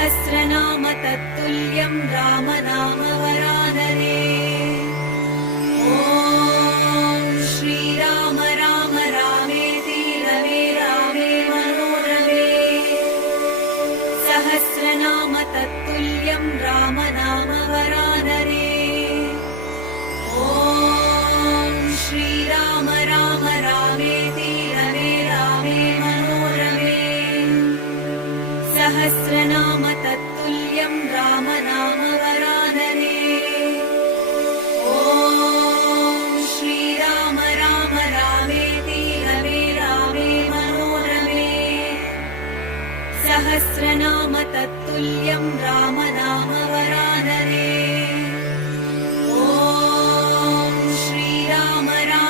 सहस्रनाम तत्तुल्यं रामनाम वरानने। ॐ श्रीराम राम रामेति रमे रामे मनोरमे। सहस्रनाम तत्तुल्यं रामनाम वरानने। ॐ श्रीराम राम रामेति रमे रामे मनोरमे। सहस्रनाम तत्तुल्यं रामनाम वरानने। ॐ श्रीराम राम रामेति रमे रामे मनोरमे। सहस्रनाम तत्तुल्यं रामनाम